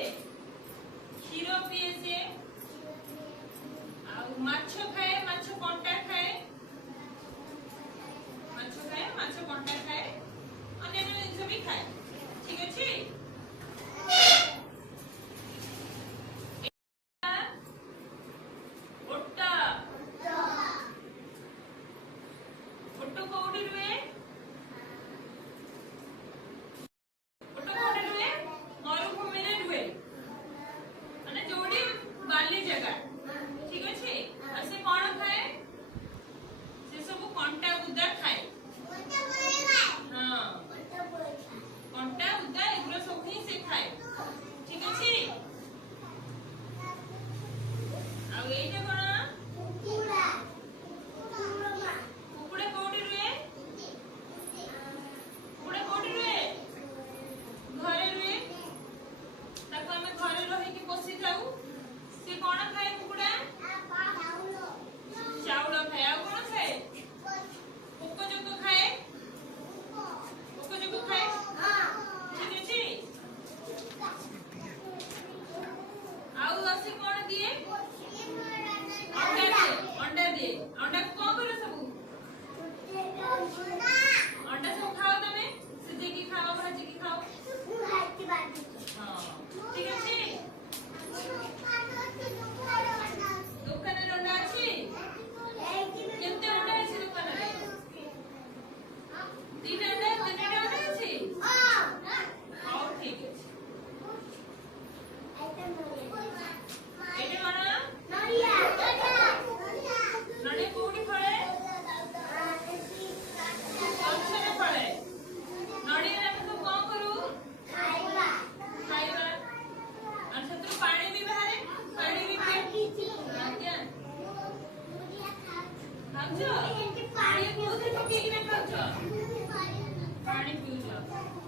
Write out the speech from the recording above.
से क्षीर पिए से माछ खाए माछ कंटा खाए माछ कंटा खाए अन्य जिनिस भी खाए ठीक अछि ओट्टा ओट्टो कोउडी रुए ओट्टो कोउडी रुए मरुभूमि रे रुए माने जोडी बाली जगह ठीक अछि आ से कोन खाए से सब कंटा गुदा खाए हां कंटा गुदा एगुलो सब ही से खाए ठीक अछि आ एटा कोन कुकुड़ा कुकुड़ा कोडी रुए कुकुड़ा कोडी रुए घरे रुए ताको हमें घरे रही के पोसी जाऊ से कोन खाए कुकुड़ा चाउल खाए आ कोन खाए पोको जोको खाए ठीक अछि आउ असे कोन दिए अंडा दिए अंडा को कोन करे सब अंडा सब खाओ तमे सिद्धि की खाओ भाजी की खाओ हां ठीक अछि दुकान रे अंडा अछि केते अंडा अछि दुकान रे तीन अंडा अछि हां ठीक अछि एटे माना नड़े कोडी फळे अच्छे फळे नड़ी रे हम सब कोन करू खाइबा अच्छा तो पानी भी बाहर पानी भी पिए खाओ पानी बहुत पीके ना खाओ पानी पियो